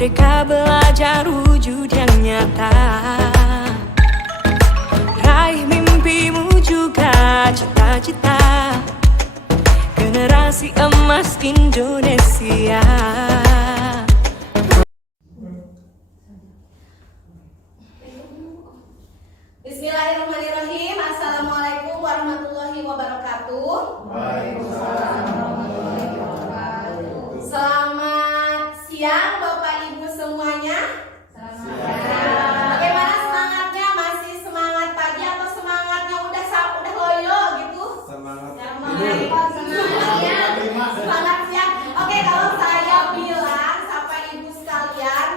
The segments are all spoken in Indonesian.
Merdeka belajar wujud yang nyata. Raih mimpimu juga cita-cita. Generasi emas Indonesia. Bismillahirrahmanirrahim. Assalamualaikum warahmatullahi wabarakatuh. Waalaikumsalam warahmatullahi wabarakatuh. Selamat siang Bapak Ibu semuanya. Bagaimana semangatnya? Masih semangat pagi atau semangatnya udah loyo gitu? Semangat. Semangat siang. Oke, kalau saya bilang Bapak Ibu sekalian,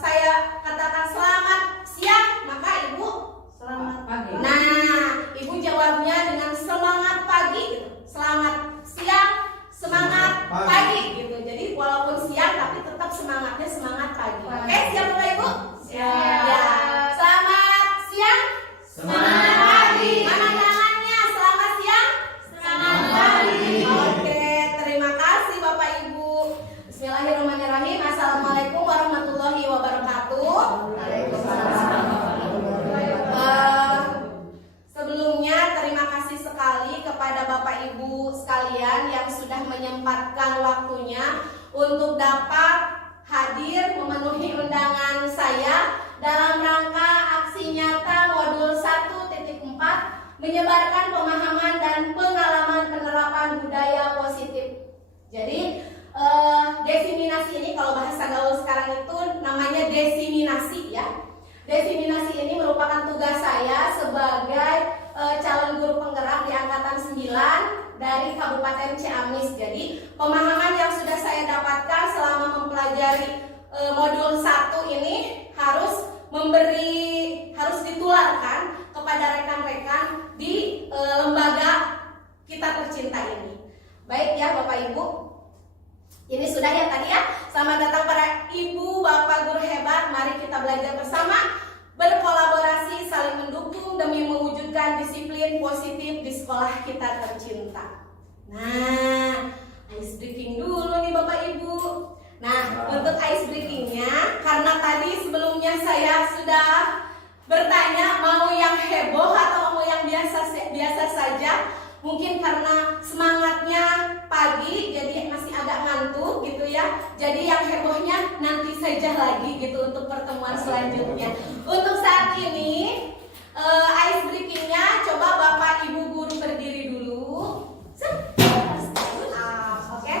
saya katakan selamat siang, maka Ibu selamat pagi. Nah, Ibu jawabnya dengan semangat pagi gitu. Selamat siang, semangat pagi gitu. Jadi walaupun siang tapi tetap semangatnya semangat pagi. Oke, siap Bapak Ibu? Siap. Ya. Selamat siang. Semangat pagi. Mana tangannya? Selamat siang. Semangat pagi. Oke, terima kasih Bapak Ibu. Bismillahirrahmanirrahim. Assalamualaikum warahmatullahi wabarakatuh. Sebelumnya terima kasih sekali kepada Bapak Ibu sekalian yang sudah menyempatkan waktunya untuk dapat hadir memenuhi undangan saya dalam rangka aksi nyata modul 1.4 menyebarkan pemahaman dan pengalaman penerapan budaya positif. Jadi desiminasi ini kalau bahasa gaul sekarang itu namanya desiminasi ya. Desiminasi ini merupakan tugas saya sebagai calon guru penggerak di angkatan 9 dari Kabupaten Ciamis. Jadi pemahaman yang sudah saya dapatkan selama mempelajari modul 1 ini harus ditularkan kepada rekan-rekan di lembaga kita tercinta ini. Baik ya Bapak Ibu. Ini sudah ya tadi ya. Selamat datang para ibu, bapak guru hebat. Mari kita belajar bersama, berkolaborasi, saling mendukung demi mewujudkan disiplin positif di sekolah kita tercinta. Nah, ice breaking dulu nih Bapak Ibu. Nah, untuk ice breakingnya, karena tadi sebelumnya saya sudah bertanya mau yang heboh atau mau yang biasa saja. Mungkin karena semangatnya pagi jadi masih agak ngantuk gitu ya. Jadi yang hebohnya nanti saja lagi gitu untuk pertemuan selanjutnya. Untuk saat ini ice breakingnya coba Bapak Ibu guru berdiri dulu. Oke.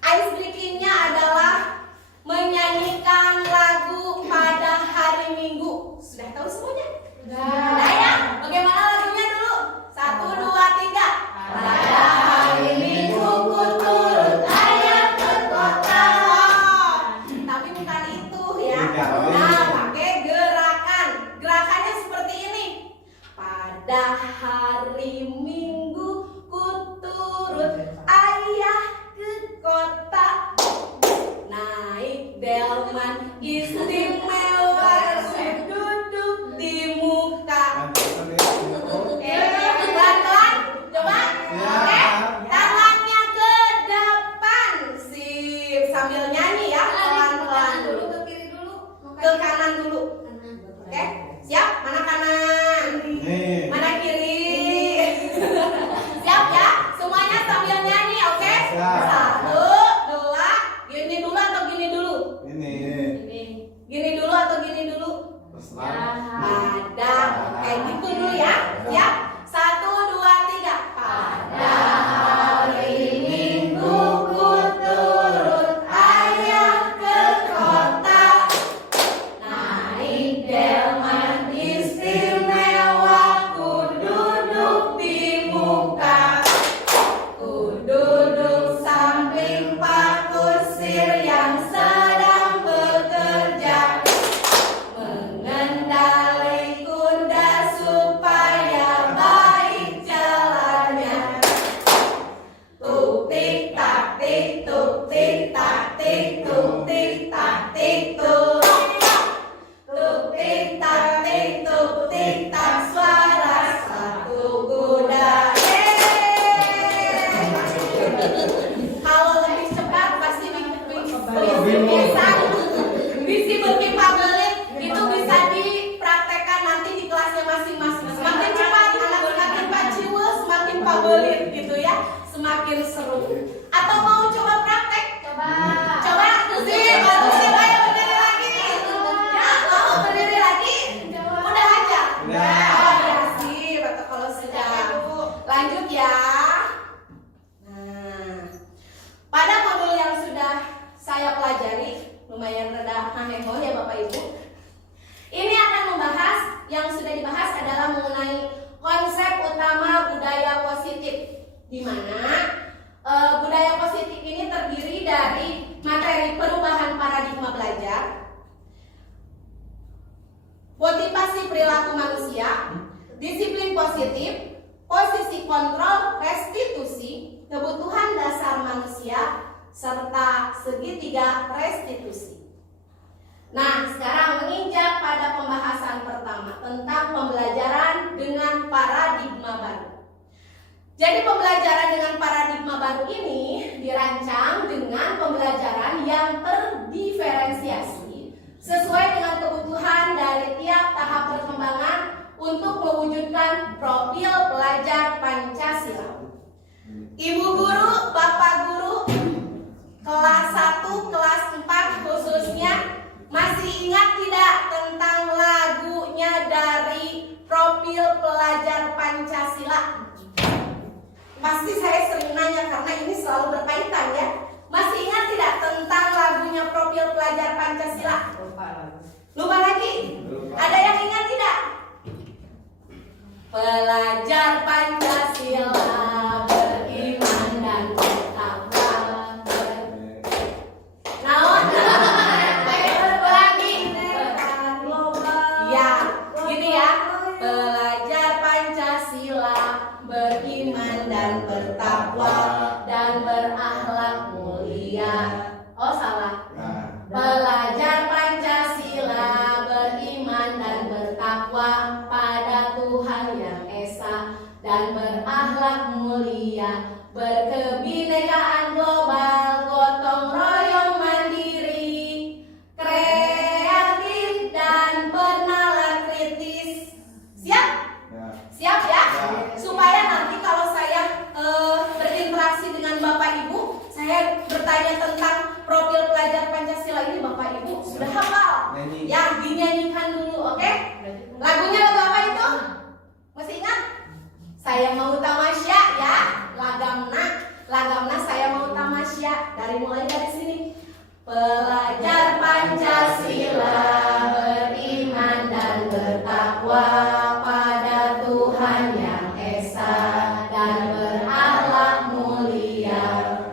Ice breakingnya adalah menyanyikan lagu pada hari Minggu. Sudah tahu semuanya? Sudah ya? Bagaimana lagunya dulu? 1, 2, 3. Pada hari Minggu ku turut ayah ke kota. Tapi bukan itu ya. Nah, pakai gerakan. Gerakannya seperti ini. Pada hari Minggu ku turut ayah ke kota. Naik delman istimewa, duduk di muka. Pelan-pelan, coba. Oke, tangannya ke depan. Sip, sambil nyanyi ya, pelan-pelan dulu. Ke kiri dulu, ke kanan dulu. Oke, siap? Mana kanan? Mana kiri? belit gitu ya, semakin seru. Atau mau coba praktek? Coba sih, kalau sih ayo berdiri lagi. Ya, mau berdiri lagi? Udah aja. Oh ya sih, kalau sudah. Lanjut ya. Nah, pada modul yang sudah saya pelajari, lumayan rada heboh ya Bapak Ibu. Ini akan membahas, yang sudah dibahas adalah mengenai konsep utama budaya positif, di mana budaya positif ini terdiri dari materi perubahan paradigma belajar, motivasi perilaku manusia, disiplin positif, posisi kontrol, restitusi, kebutuhan dasar manusia, serta segitiga restitusi. Nah, sekarang menginjak pada pembahasan pertama tentang pembelajaran dengan paradigma baru. Jadi pembelajaran dengan paradigma baru ini dirancang dengan pembelajaran yang terdiferensiasi sesuai dengan kebutuhan dari tiap tahap perkembangan untuk mewujudkan profil pelajar Pancasila. Ibu guru, Bapak guru, kelas 1, kelas 4 khususnya, masih ingat tidak tentang lagunya dari profil pelajar Pancasila? Pasti saya sering nanya karena ini selalu berkaitan ya. Masih ingat tidak tentang lagunya profil pelajar Pancasila? Lupa lagi? Ada yang ingat tidak? Pelajar Pancasila beriman dan bertakwa. Naon? Lagi? Ya, gini ya. Pelajar Pancasila beriman dan bertakwa dan berakhlak mulia. Oh salah. Pelajar Pancasila beriman dan bertakwa pada Tuhan Yang Esa dan berakhlak mulia, berkebinekaan global, gotong royong mandiri, kreatif dan bernalar kritis. Siap? Siap ya? Supaya nanti kalau saya berinteraksi dengan Bapak Ibu, saya bertanya tentang profil pelajar Pancasila ini, Bapak Ibu sudah hafal? Ya, dinyanyikan dulu, oke? Lagunya lagu apa itu? Masih ingat? Saya mau tamasya ya, lagamna saya mau tamasya. Mulai dari sini. Pelajar Pancasila beriman dan bertakwa pada Tuhan Yang Esa dan berakhlak mulia,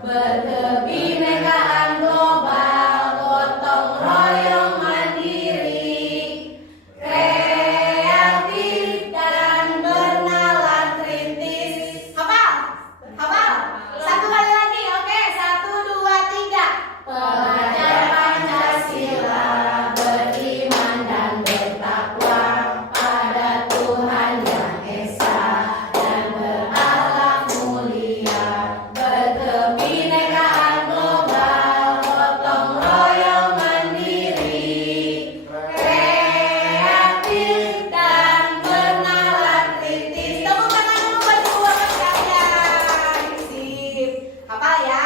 berkebinekaan global, gotong royong mandiri, kreatif dan bernalar kritis. Hafal? Satu kali lagi, oke? 1, 2, 3. Pelajar Pancasila beriman dan bertakwa pada Tuhan Yang Esa dan berakhlak mulia, berkebinekaan global, gotong royong mandiri, kreatif dan bernalar kritis. Tepuk tangan dulu buat ibu-bapak sekalian. Sip. Hafal ya?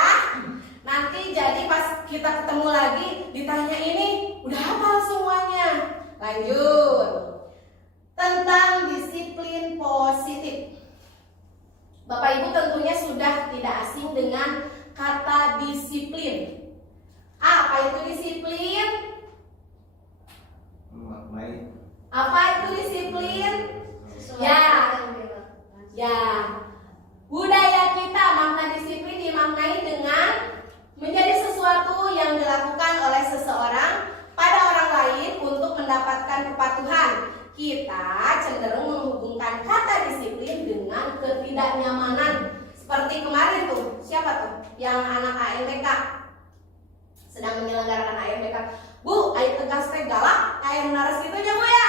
Nanti jadi pas kita ketemu lagi ditanya ini udah hafal semuanya. Lanjut. Tentang disiplin positif. Bapak Ibu tentunya sudah tidak asing dengan kata disiplin. Apa itu disiplin? Apa itu disiplin? Ya. Budaya kita makna disiplin dimaknai dengan menjadi sesuatu yang dilakukan oleh seseorang pada orang lain untuk mendapatkan kepatuhan. Kita cenderung menghubungkan kata disiplin dengan ketidaknyamanan. Seperti kemarin tuh, siapa tuh? Yang anak AMBK sedang menyelenggarakan AMBK. Bu, ayo tegas teh galak, kayak naras gitu aja Bu ya.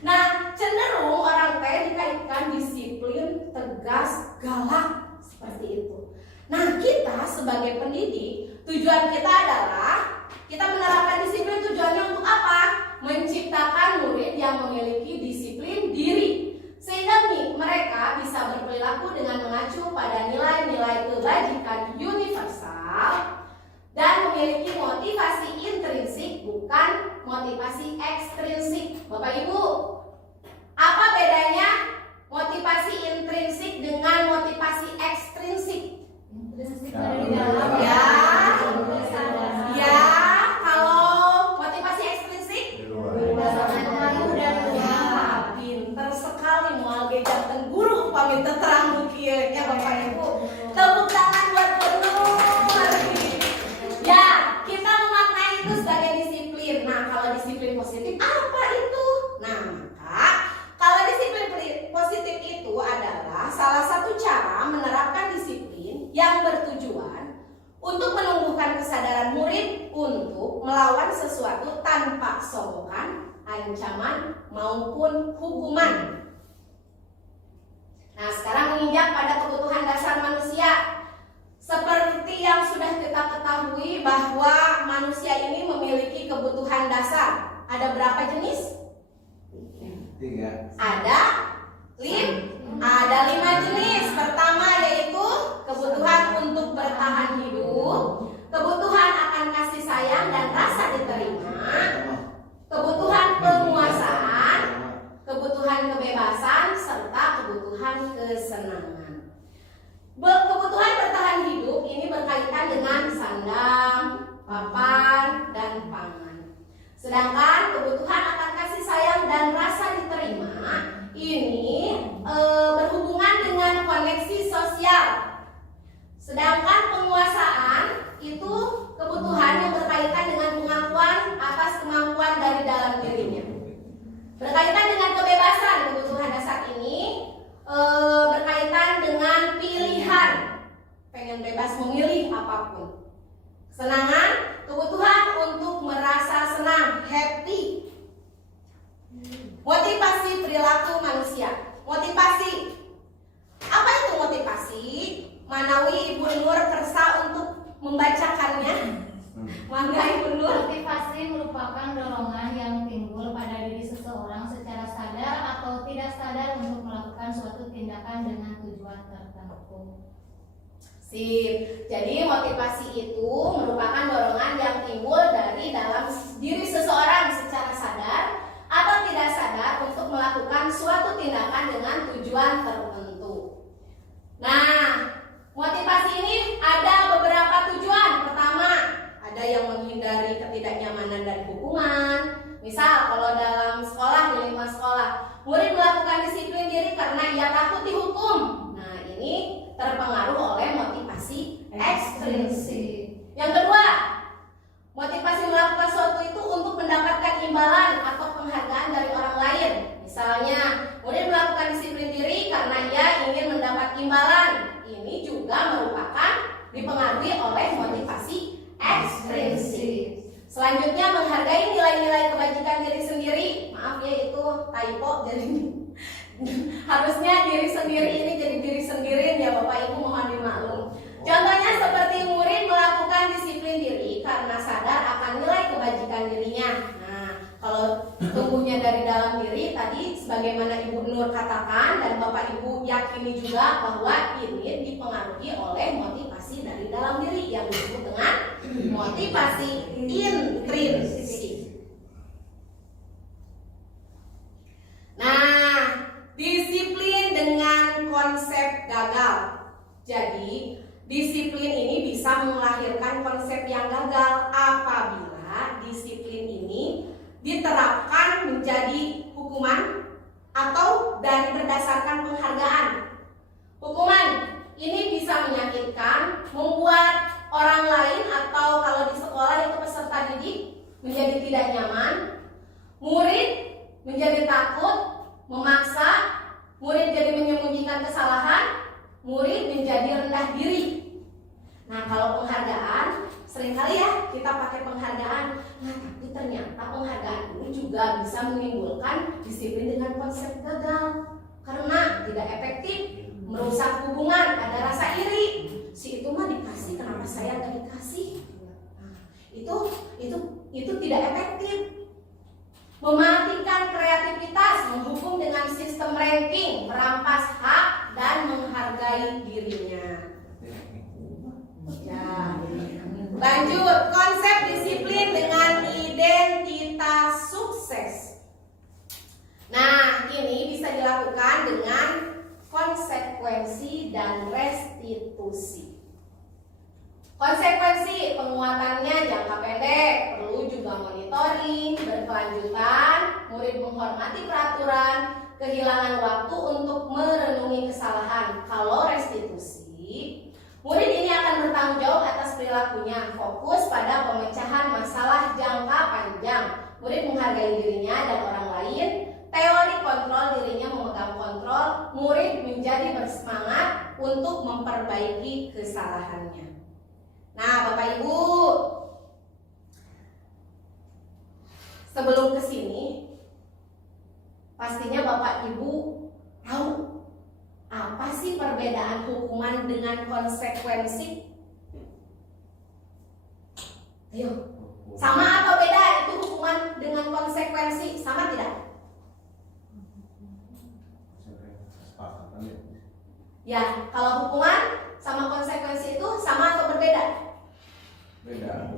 Nah, cenderung orang teh dikaitkan disiplin, tegas, galak, seperti itu. Nah, kita sebagai pendidik, tujuan kita adalah kita menerapkan disiplin. Tujuannya untuk apa? Menciptakan murid yang memiliki disiplin diri, sehingga sehingga mereka bisa berperilaku dengan mengacu pada nilai-nilai kebajikan universal dan memiliki motivasi intrinsik bukan motivasi ekstrinsik. Bapak Ibu, apa bedanya motivasi intrinsik dengan motivasi ekstrinsik? Intrinsik dari dalam ya. Kalau motivasi ekstrinsik berdasarkan pengaruh dan pinter sekali moal janten guru pamit terang kieu nya Bapak Ibu. Tepuk tangan buat Nur. Ya, kita memaknai itu sebagai disiplin. Nah, kalau disiplin positif apa itu? Nah, maka kalau disiplin positif itu adalah salah satu cara menerapkan disiplin yang bertujuan untuk menumbuhkan kesadaran murid untuk melawan sesuatu tanpa sokongan, ancaman, maupun hukuman. Nah, sekarang menginjak pada kebutuhan dasar manusia. Seperti yang sudah kita ketahui bahwa manusia ini memiliki kebutuhan dasar. Ada berapa jenis? 3. Ada 5 jenis. Pertama yaitu kebutuhan untuk bertahan hidup, kebutuhan akan kasih sayang dan rasa diterima, kebutuhan penguasaan, kebutuhan kebebasan, serta kebutuhan kesenangan. Kebutuhan bertahan hidup ini berkaitan dengan sandang, papan, dan pangan. Sedangkan kebutuhan akan kasih sayang dan rasa diterima ini berhubungan dengan koneksi sosial. Sedangkan penguasaan itu kebutuhan yang berkaitan dengan pengakuan atas kemampuan dari dalam dirinya. Berkaitan dengan kebebasan, kebutuhan dasar ini berkaitan dengan pilihan, pengen bebas memilih apapun. Kesenangan, kebutuhan untuk merasa senang, happy. Motivasi perilaku manusia. Motivasi, apa itu motivasi? Manawi Ibu Nur kersa untuk membacakannya. Mangga Ibu Nur. Motivasi merupakan dorongan yang timbul pada diri seseorang secara sadar atau tidak sadar untuk melakukan suatu tindakan dengan tujuan tertentu. Sip. Jadi motivasi itu merupakan dorongan yang timbul dari dalam diri seseorang secara sadar atau tidak sadar untuk melakukan suatu tindakan dengan tujuan tertentu. Nah, motivasi ini ada beberapa tujuan. Pertama, ada yang menghindari ketidaknyamanan dan hukuman. Misal kalau dalam sekolah, di lingkungan sekolah, murid melakukan disiplin diri karena ia takut dihukum. Nah, ini terpengaruh oleh motivasi ekstrinsik. Yang kedua, motivasi melakukan sesuatu itu untuk mendapatkan imbalan atau penghargaan dari orang lain. Misalnya, murid melakukan disiplin diri karena ia ingin mendapat imbalan. Ini juga merupakan dipengaruhi oleh motivasi ekstrinsik. Selanjutnya, menghargai nilai-nilai kebajikan diri sendiri. Maaf ya, itu typo, jadi harusnya diri sendiri ini jadi diri sendiri ya Bapak Ibu, mohon dimaklum. Contohnya seperti murid melakukan disiplin diri karena sadar akan nilai kebajikan dirinya. Nah, kalau tumbuhnya dari dalam diri tadi sebagaimana Ibu Nur katakan dan Bapak Ibu yakini juga bahwa ini dipengaruhi oleh motivasi dari dalam diri yang disebut dengan motivasi intrinsik. Nah, disiplin dengan konsep gagal. Jadi, disiplin ini bisa melahirkan konsep yang gagal apabila disiplin ini diterapkan menjadi hukuman atau dari berdasarkan penghargaan. Hukuman ini bisa menyakitkan, membuat orang lain atau kalau di sekolah itu peserta didik menjadi tidak nyaman, murid menjadi takut, memaksa, murid jadi menyembunyikan kesalahan, murid menjadi rendah diri. Nah, kalau penghargaan, seringkali ya kita pakai penghargaan. Nah, tapi ternyata penghargaan ini juga bisa menimbulkan disiplin dengan konsep gagal karena tidak efektif, merusak hubungan, ada rasa iri. Si itu mah dikasih, kenapa saya nggak dikasih? Nah, itu tidak efektif. Mematikan kreativitas, menghukum dengan sistem ranking, menghargai dirinya. Ya. Lanjut, konsep disiplin dengan identitas sukses. Nah, ini bisa dilakukan dengan konsekuensi dan restitusi. Konsekuensi penguatannya jangka pendek, perlu juga monitoring berkelanjutan, murid menghormati peraturan, kehilangan waktu untuk merenungi kesalahan. Kalau restitusi, murid ini akan bertanggung jawab atas perilakunya, fokus pada pemecahan masalah jangka panjang. Murid menghargai dirinya dan orang lain, teori kontrol, dirinya memegang kontrol, murid menjadi bersemangat untuk memperbaiki kesalahannya. Nah, Bapak Ibu, sebelum ke sini, pastinya Bapak Ibu tahu apa sih perbedaan hukuman dengan konsekuensi? Ayo, sama atau beda itu hukuman dengan konsekuensi? Sama tidak? Ya, kalau hukuman sama konsekuensi itu sama atau berbeda?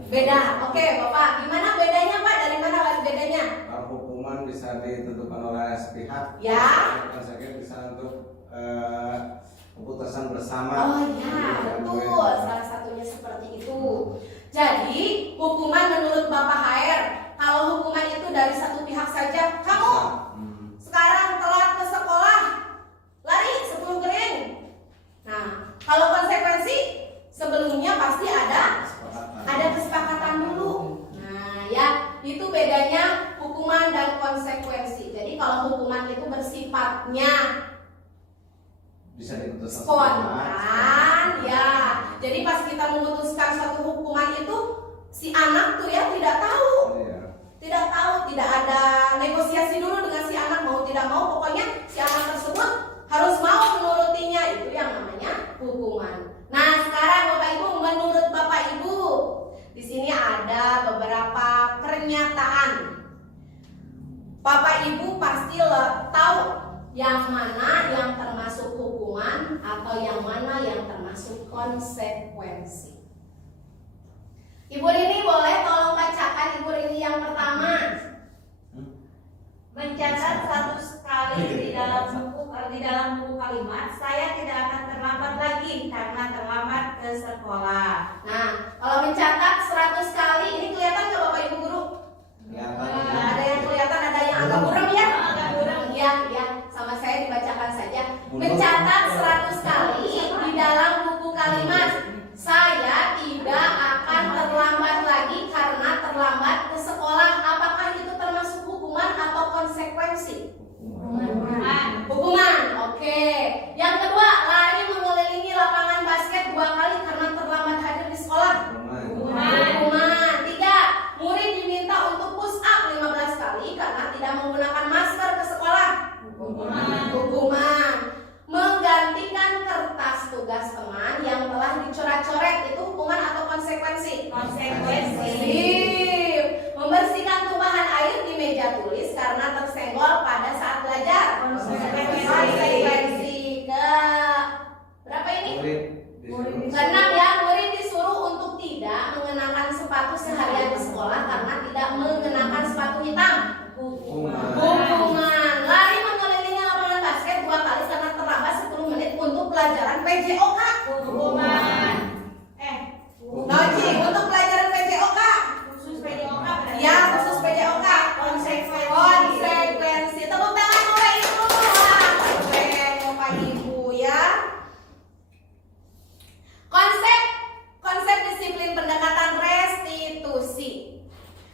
Beda. Oke, Bapak, gimana bedanya, Pak? Dari mana bedanya? Kalau hukuman bisa ditentukan oleh sepihak, ya. Konsekuensi bisa untuk keputusan bersama. Oh ya, betul. Salah satunya seperti itu. Jadi, hukuman menurut Bapak HR, kalau hukuman itu dari satu pihak saja, kamu sekarang telat ke sekolah, lari 10 kering. Nah, kalau konsekuensi sebelumnya pasti ada kesepakatan dulu. Nah, ya, itu bedanya hukuman dan konsekuensi. Jadi kalau hukuman itu bersifatnya bisa diputuskan spontan, ya. Jadi pas kita memutuskan suatu hukuman itu si anak tuh ya tidak tahu. Tidak tahu, tidak ada negosiasi dulu dengan si anak, mau tidak mau pokoknya si anak tersebut harus mau menurutinya. Itu yang namanya hukuman. Nah, sekarang Bapak Ibu, menurut Bapak Ibu, di sini ada beberapa pernyataan. Bapak Ibu pasti tahu yang mana yang termasuk hukuman atau yang mana yang termasuk konsekuensi. Ibu Rini boleh tolong bacakan Ibu Rini yang pertama. Mencatat 100 kali di dalam buku kalimat, saya tidak akan terlambat lagi karena terlambat ke sekolah. Nah, kalau mencatat 100 kali, ini kelihatan nggak Bapak Ibu guru? Ada yang kelihatan, ada yang agak buram ya? Agak buram, ya. Sama saya dibacakan saja. Mencatat 100 kali di dalam buku kalimat, saya tidak akan terlambat lagi karena terlambat ke sekolah. Apakah itu termasuk hukuman atau konsekuensi? Hukuman, oke. Yang kedua, lari mengelilingi lapangan basket 2 kali karena terlambat hadir di sekolah. Hukuman. 3, murid diminta untuk push up 15 kali karena tidak menggunakan masker ke sekolah. Hukuman. Menggantikan kertas tugas teman yang telah dicoret-coret, itu hukuman atau konsekuensi? Konsekuensi. Membersihkan tumpahan air di meja tulis karena tersenggol pada saat belajar. Konsekuensi. Ke berapa ini? Keenam ya, murid disuruh untuk tidak mengenakan sepatu seharian di sekolah karena tidak mengenakan sepatu hitam. Hukuman. Lari mengelilingi lapangan basket 2 kali karena terlambat 10 menit untuk pelajaran PJOK. Hukuman. Noji, untuk pelajaran PJOK. Khusus PJOK. Ya, khusus PJOK. Konsekuensi. Tepuk tangan Bapak Ibu. Keren Bapak Ibu ya. Konsep disiplin pendekatan restitusi.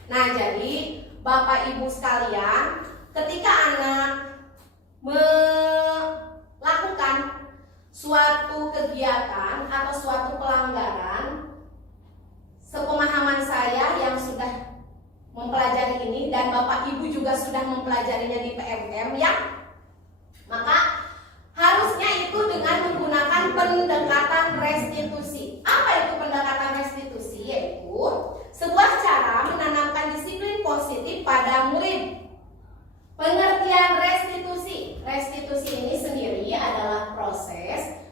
Nah, jadi Bapak Ibu sekalian, ketika anak melakukan suatu kegiatan atau suatu pelanggaran, sepemahaman saya yang sudah mempelajari ini dan Bapak Ibu juga sudah mempelajarinya di PMM ya, maka harusnya itu dengan menggunakan pendekatan restitusi. Apa itu pendekatan restitusi? Yaitu sebuah cara menanamkan disiplin positif pada murid. Pengertian restitusi. Restitusi ini sendiri adalah proses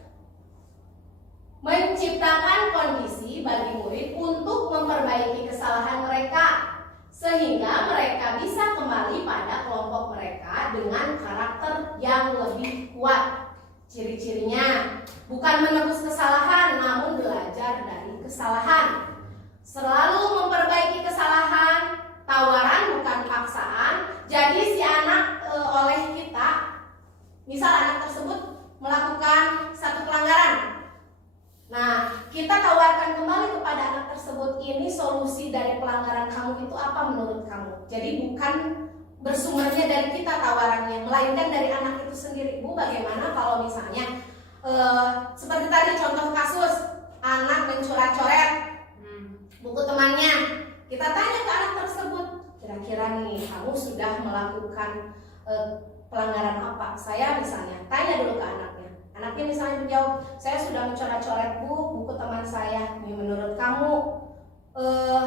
memperbaiki kesalahan mereka sehingga mereka bisa kembali pada kelompok mereka dengan karakter yang lebih kuat. Ciri-cirinya bukan menebus kesalahan namun belajar dari kesalahan. Selalu memperbaiki kesalahan, tawaran bukan paksaan. Jadi si anak oleh kita, misal anak tersebut melakukan satu pelanggaran. Nah, kita tawarkan kembali kepada anak tersebut, ini solusi dari pelanggaran kamu itu apa menurut kamu? Jadi bukan bersumbernya dari kita tawarannya, melainkan dari anak itu sendiri. Bu, bagaimana kalau misalnya seperti tadi contoh kasus anak mencoret-coret buku temannya. Kita tanya ke anak tersebut, kira-kira nih kamu sudah melakukan pelanggaran apa? Saya misalnya tanya dulu ke anaknya. Anaknya misalnya menjawab, saya sudah mencoret-coret buku teman saya. Ini menurut kamu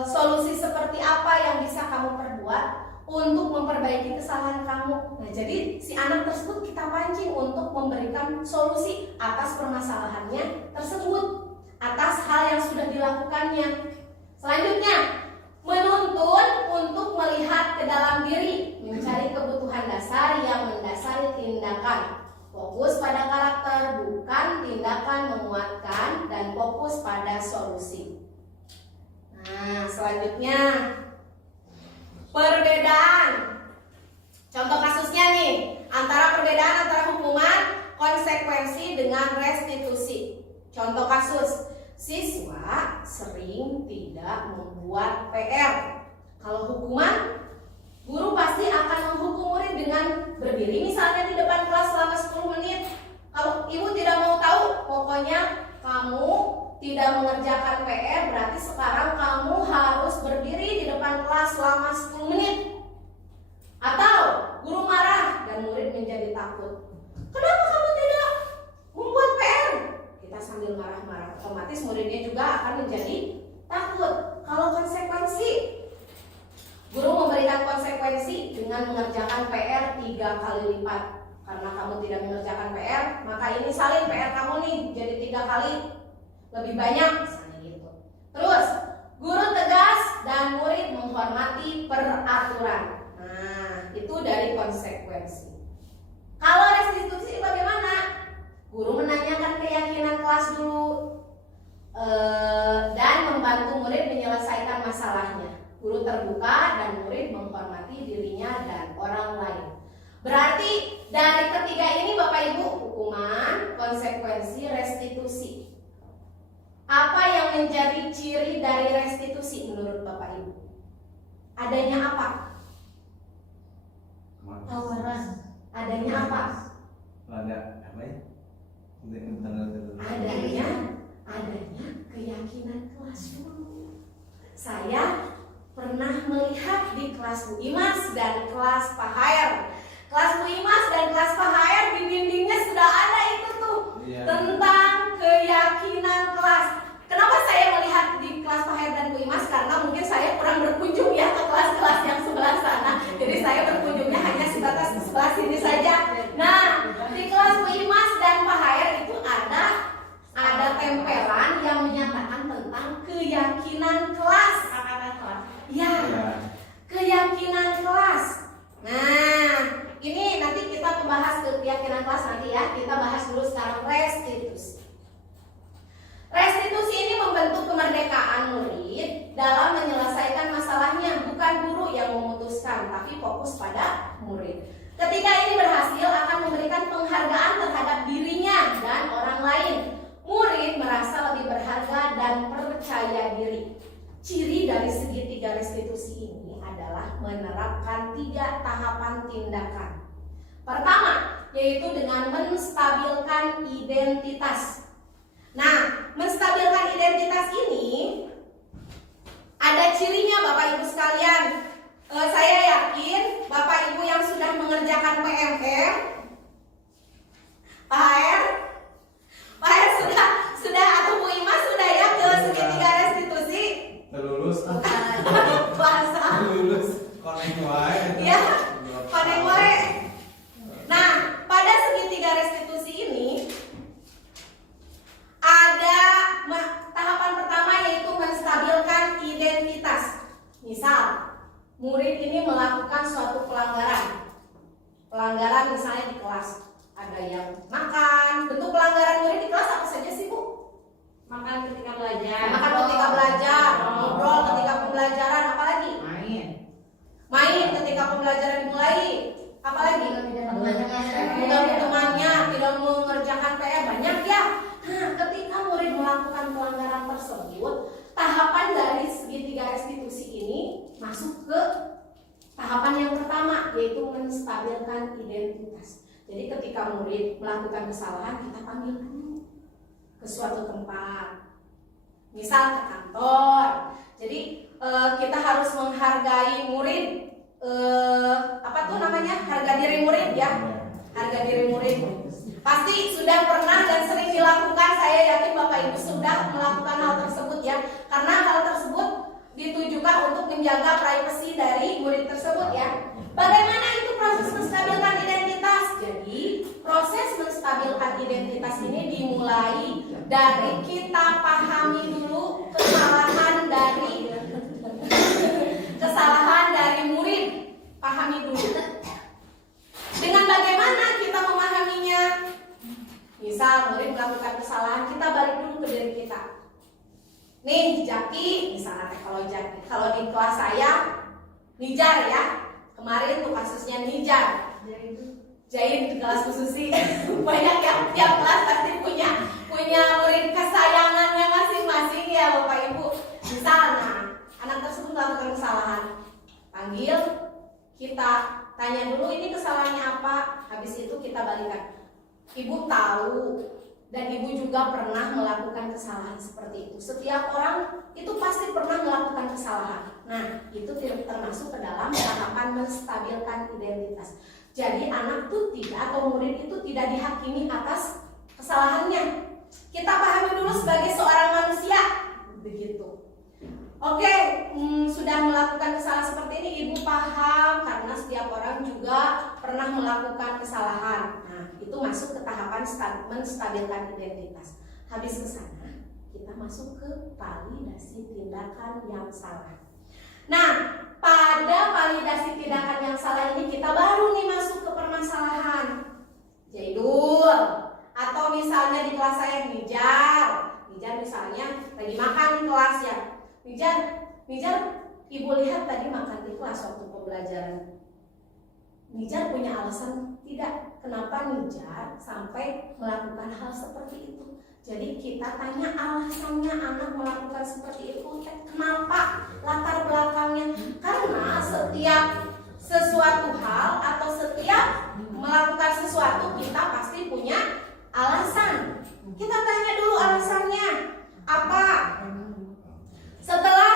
solusi seperti apa yang bisa kamu perbuat untuk memperbaiki kesalahan kamu? Nah, jadi si anak tersebut kita pancing untuk memberikan solusi atas permasalahannya tersebut, atas hal yang sudah dilakukannya. Selanjutnya, menuntun untuk melihat ke dalam diri, mencari kebutuhan dasar yang mendasari tindakan. Fokus pada karakter, bukan tindakan menguatkan, dan fokus pada solusi. Nah, selanjutnya perbedaan. Contoh kasusnya nih, perbedaan antara hukuman, konsekuensi dengan restitusi. Contoh kasus, siswa sering tidak membuat PR. Kalau hukuman, guru pasti akan menghukum murid dengan berdiri misalnya di depan kelas selama 10 menit. Kalau ibu tidak mau tahu, pokoknya kamu tidak mengerjakan PR, berarti sekarang kamu harus berdiri di depan kelas selama 10 menit. Atau guru marah dan murid menjadi takut. Kenapa kamu tidak membuat PR? Kita sambil marah-marah, otomatis muridnya juga akan menjadi takut. Kalau konsekuensi, guru memberikan konsekuensi dengan mengerjakan PR 3 kali lipat. Karena kamu tidak mengerjakan PR, maka ini salin PR kamu nih jadi 3 kali lebih banyak, misalnya gitu. Terus, guru tegas dan murid menghormati peraturan. Nah, itu dari konsekuensi. Kalau restitusi bagaimana? Guru menanyakan keyakinan kelas dulu dan membantu murid menyelesaikan masalahnya. Guru terbuka dan murid menghormati dirinya dan orang lain. Berarti dari ketiga ini Bapak Ibu, hukuman, konsekuensi, restitusi. Apa yang menjadi ciri dari restitusi menurut Bapak Ibu? Adanya apa? Tawaran. Adanya apa? Ada apa ya? Adanya keyakinan kelas dulu. Saya pernah melihat di kelas Bu Imas dan kelas Pak Hair. Kelas Bu Imas dan kelas Pak Hair di dindingnya sudah ada itu tuh, tentang keyakinan kelas. Kenapa saya melihat di kelas Pak Hair dan Bu Imas? Karena mungkin saya kurang berkunjung ya ke kelas-kelas yang sebelah sana. Jadi saya berkunjungnya hanya sebatas di sebelah sini saja. Nah, di kelas Bu Imas dan Pak Hair itu ada tempelan yang menyatakan tentang keyakinan kelas. Ya, keyakinan kelas. Nah, ini nanti kita membahas keyakinan kelas nanti ya. Kita bahas dulu sekarang restitusi. Restitusi ini membentuk kemerdekaan murid dalam menyelesaikan masalahnya, bukan guru yang memutuskan, tapi fokus pada murid. Ketika ini berhasil akan memberikan penghargaan terhadap dirinya dan orang lain. Murid merasa lebih berharga dan percaya diri. Ciri dari segitiga restitusi ini adalah menerapkan 3 tahapan tindakan. Pertama, yaitu dengan menstabilkan identitas. Nah, menstabilkan identitas ini ada cirinya Bapak Ibu sekalian. Saya yakin Bapak Ibu yang sudah mengerjakan PMR, Pak R sudah atau Bu Imas sudah ya ke segitiga restitusi? Terlulus. Bahasa. Terlulus. Koneng wae. Ya, koneng wae. Nah, pada segitiga restitusi ini ada tahapan pertama yaitu menstabilkan identitas. belajar. Makan ketika belajar, ngobrol ketika pembelajaran, apalagi? Main ketika pembelajaran dimulai, apalagi? Mengganggu temannya, tidak mengerjakan PR, banyak ya. Nah, ketika murid melakukan pelanggaran tersebut, tahapan dari segitiga restitusi ini masuk ke tahapan yang pertama, yaitu menstabilkan identitas. Jadi ketika murid melakukan kesalahan, kita panggil dulu ke suatu tempat, misal ke kantor. Jadi kita harus menghargai murid, apa tuh namanya, harga diri murid ya, harga diri murid. Pasti sudah pernah dan sering dilakukan, saya yakin Bapak Ibu sudah melakukan hal tersebut ya, karena hal tersebut ditujukan untuk menjaga privasi dari murid tersebut ya. Bagaimana itu proses menstabilkan identitas? Jadi proses menstabilkan identitas ini dimulai dari kita pahami dulu kesalahan dari murid. Pahami dulu. Dengan bagaimana kita memahaminya? Misal murid melakukan kesalahan, kita balik dulu ke diri kita. Nih Jaki, misalnya kalau di kelas saya Nijar ya. Kemarin tuh kasusnya Nijar. Jahit di kelas khusus sih. Banyak ya, tiap kelas pasti punya murid kesayangannya masing-masing ya Bapak Ibu. Misalnya anak tersebut melakukan kesalahan, panggil, kita tanya dulu ini kesalahannya apa. Habis itu kita balikan. Ibu tahu dan ibu juga pernah melakukan kesalahan seperti itu. Setiap orang itu pasti pernah melakukan kesalahan. Nah, itu termasuk ke dalam tahapan menstabilkan identitas. Jadi anak tuh tidak, atau murid itu tidak dihakimi atas kesalahannya. Kita pahami dulu sebagai seorang manusia, begitu. Oke, sudah melakukan kesalahan seperti ini, ibu paham karena setiap orang juga pernah melakukan kesalahan. Nah, itu masuk ke tahapan menstabilkan identitas. Habis ke sana, kita masuk ke validasi tindakan yang salah. Nah, pada validasi tindakan yang salah ini kita baru nih masuk ke permasalahan. Jaidul, atau misalnya di kelas saya Nijar misalnya lagi makan di kelas ya. Nijar, ibu lihat tadi makan di kelas waktu pembelajaran. Nijar punya alasan tidak kenapa Nijar sampai melakukan hal seperti itu. Jadi kita tanya alasannya anak melakukan seperti itu, kenapa, latar belakangnya. Karena setiap sesuatu hal atau setiap melakukan sesuatu kita pasti punya alasan. Kita tanya dulu alasannya apa. Setelah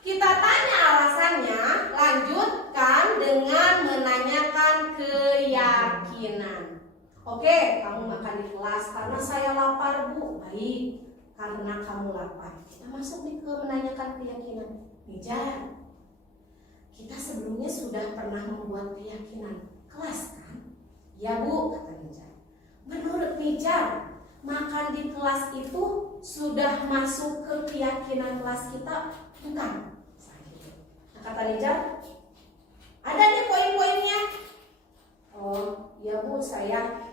kita tanya alasannya, lanjutkan dengan menanyakan keyakinan. Oke, kamu makan di kelas karena saya lapar, Bu. Baik, karena kamu lapar. Kita masuk nih ke menanyakan keyakinan. Nijar, kita sebelumnya sudah pernah membuat keyakinan kelas kan? Ya Bu, kata Nijar. Menurut Nijar, makan di kelas itu sudah masuk ke keyakinan kelas kita, bukan? Nah, kata Nijar, ada nih poin-poinnya. Oh, ya Bu, saya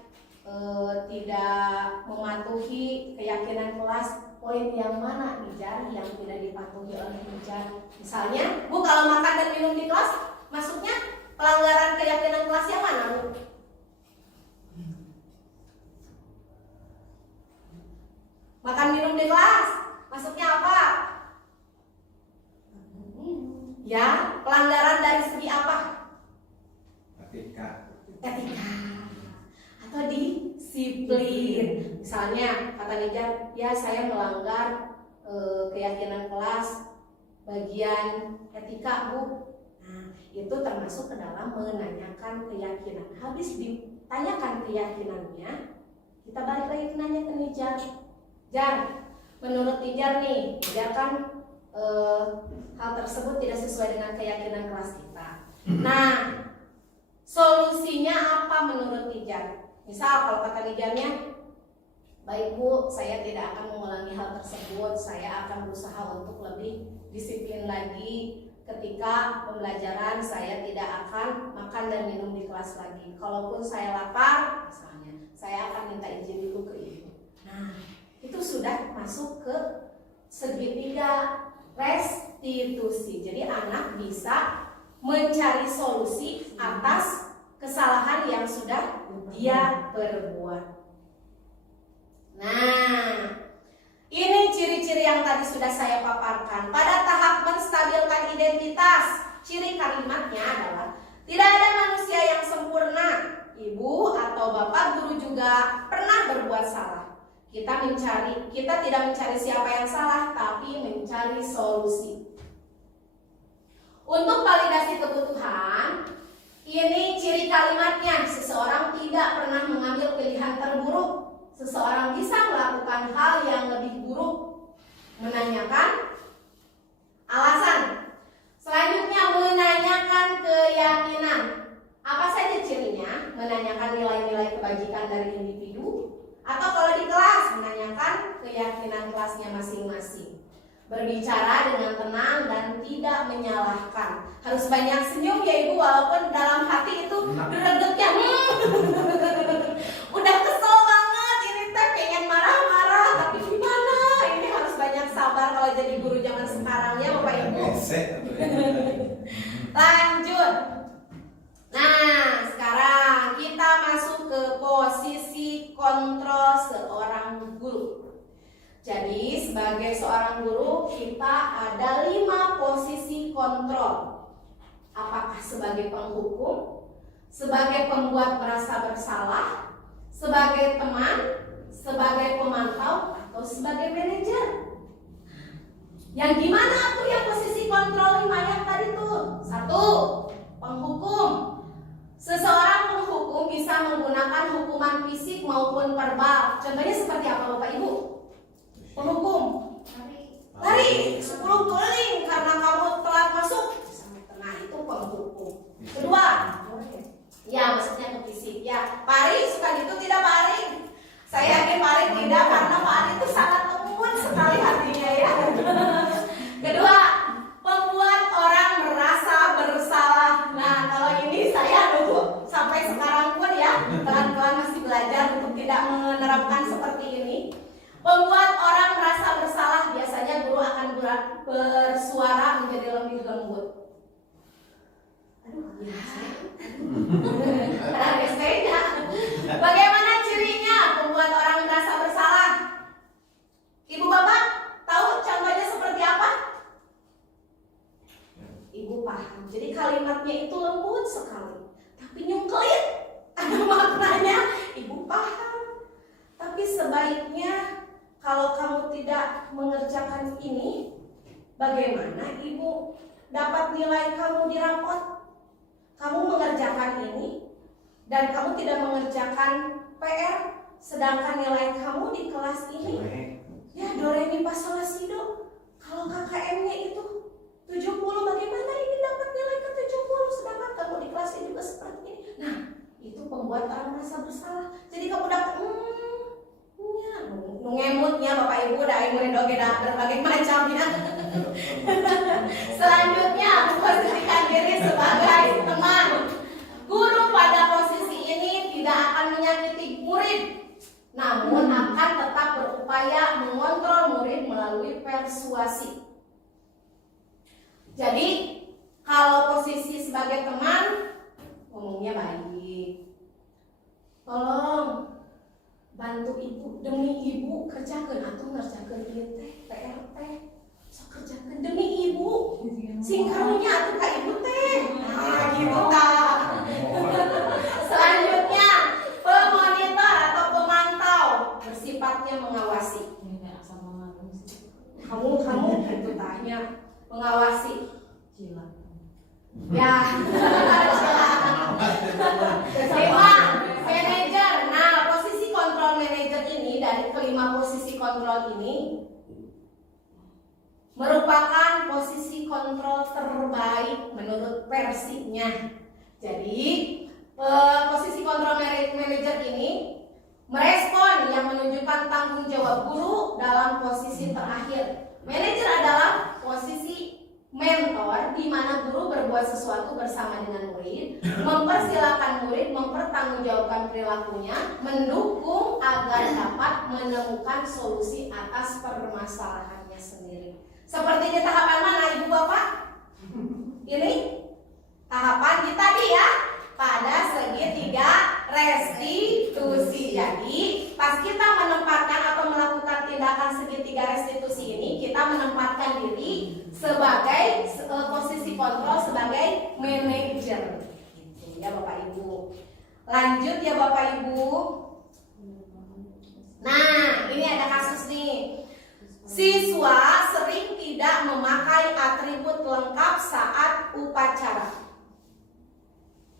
tidak mematuhi keyakinan kelas. Poin yang mana Nijar yang tidak dipatuhi oleh Nijar? Misalnya, Bu, kalau makan dan minum di kelas, maksudnya pelanggaran keyakinan kelas yang mana, Bu? Makan minum di kelas, maksudnya apa? Ya, pelanggaran dari segi apa? Etika. Atau disiplin. Misalnya kata Nijar, ya saya melanggar keyakinan kelas bagian etika, Bu. Nah, itu termasuk ke dalam menanyakan keyakinan. Habis ditanyakan keyakinannya, kita balik lagi nanya ke Nijar. Jar, menurut Nijar nih, Nijar kan hal tersebut tidak sesuai dengan keyakinan kelas kita. Nah, solusinya apa menurut Nijar? Misal kalau kata Nijarnya, baik Bu, saya tidak akan mengulangi hal tersebut. Saya akan berusaha untuk lebih disiplin lagi. Ketika pembelajaran saya tidak akan makan dan minum di kelas lagi. Kalaupun saya lapar, misalnya, saya akan minta izin dulu ke ibu. Nah, itu sudah masuk ke segitiga restitusi. Jadi anak bisa mencari solusi atas kesalahan yang sudah dia perbuat. Nah, ini ciri-ciri yang tadi sudah saya paparkan. Pada tahap menstabilkan identitas, ciri kalimatnya adalah tidak ada manusia yang sempurna. Ibu atau bapak guru juga pernah berbuat salah. Kita tidak mencari siapa yang salah, tapi mencari solusi. Untuk validasi kebutuhan, ini ciri kalimatnya, seseorang tidak pernah mengambil pilihan terburuk. Seseorang bisa melakukan hal yang lebih buruk. Menanyakan alasan. Selanjutnya menanyakan keyakinan. Apa saja cirinya? Menanyakan nilai-nilai kebajikan dari individu. Atau kalau di kelas, menanyakan keyakinan kelasnya masing-masing. Berbicara dengan tenang dan tidak menyalahkan. Harus banyak senyum ya ibu, walaupun dalam hati itu gregetnya udah kesel banget, ini teh pengen marah-marah, tapi gimana? Ini harus banyak sabar kalau jadi guru zaman sekarang ya Bapak Ibu. Lanjut. Nah, sekarang kita masuk ke posisi kontrol seorang guru. Jadi sebagai seorang guru kita ada 5 posisi kontrol. Apakah sebagai penghukum, sebagai pembuat merasa bersalah, sebagai teman, sebagai pemantau, atau sebagai manajer. Yang gimana tuh yang posisi kontrol 5 yang tadi tuh? 1. Penghukum. Seseorang penghukum bisa menggunakan hukuman fisik maupun verbal. Contohnya seperti apa Bapak Ibu? Penghukum, lari 10 keliling karena kamu telat masuk. Nah itu penghukum. Kedua, ya maksudnya ke fisik. Ya, Pak Ari suka gitu tidak Pak Ari? Saya yakin Pak Ari tidak, karena Pak Ari itu sangat lembut sekali hatinya ya. Kedua, membuat orang merasa bersalah. Nah kalau ini saya dulu sampai sekarang pun ya pelan-pelan masih belajar untuk tidak menerapkan seperti ini. Membuat orang merasa bersalah, biasanya guru akan bersuara menjadi lebih lembut. Aduh, biasanya. Bagaimana cirinya membuat orang merasa bersalah? Ibu bapak tahu contohnya seperti apa? Ibu paham. Jadi kalimatnya itu lembut sekali, tapi nyungkelit. Ada maknanya. Ibu paham. Tapi sebaiknya kalau kamu tidak mengerjakan ini, bagaimana ibu dapat nilai kamu di rapot? Kamu mengerjakan ini dan kamu tidak mengerjakan PR, sedangkan nilai kamu di kelas ini ya do re mi fa sol la si do. Kalau KKM-nya itu 70, bagaimana ini dapat nilai ke 70 sedangkan kamu di kelas ini juga seperti ini? Nah, itu pembuat orang merasa bersalah. Jadi kamu dapat ngemutnya Bapak Ibu udah murid oke dah berbagai macamnya. Selanjutnya posisikan diri sebagai teman. Guru pada posisi ini tidak akan menyakiti murid, namun akan tetap berupaya mengontrol murid melalui persuasi. Jadi kalau posisi sebagai teman, ngomongnya baik. Tolong bantu ibu, demi ibu kerjakan atau ngerjakan ieu teh PR teh. Sok kerjakan demi ibu. Sing karunya atuh ka ibu teh. Nah, gitu tah. Selanjutnya, pemonitor atau pemantau bersifatnya mengawasi. Kamu gitu tanya, mengawasi. Ya. Kelima, manajer. Nah, posisi kontrol manajer ini dari kelima posisi kontrol ini merupakan posisi kontrol terbaik menurut versinya. Jadi, posisi kontrol manajer ini merespon yang menunjukkan tanggung jawab guru dalam posisi terakhir. Manajer adalah posisi mentor, di mana guru berbuat sesuatu bersama dengan murid, mempersilahkan murid mempertanggungjawabkan perilakunya, mendukung agar dapat menemukan solusi atas permasalahannya sendiri. Seperti di tahapan mana Ibu Bapak? Ini tahapan di tadi ya, pada segitiga restitusi. Jadi pas kita menempatkan atau melakukan tindakan segitiga restitusi ini, kita menempatkan diri sebagai posisi kontrol sebagai manajer. Gitu ya Bapak Ibu. Lanjut ya Bapak Ibu. Nah, ini ada kasus nih. Siswa sering tidak memakai atribut lengkap saat upacara.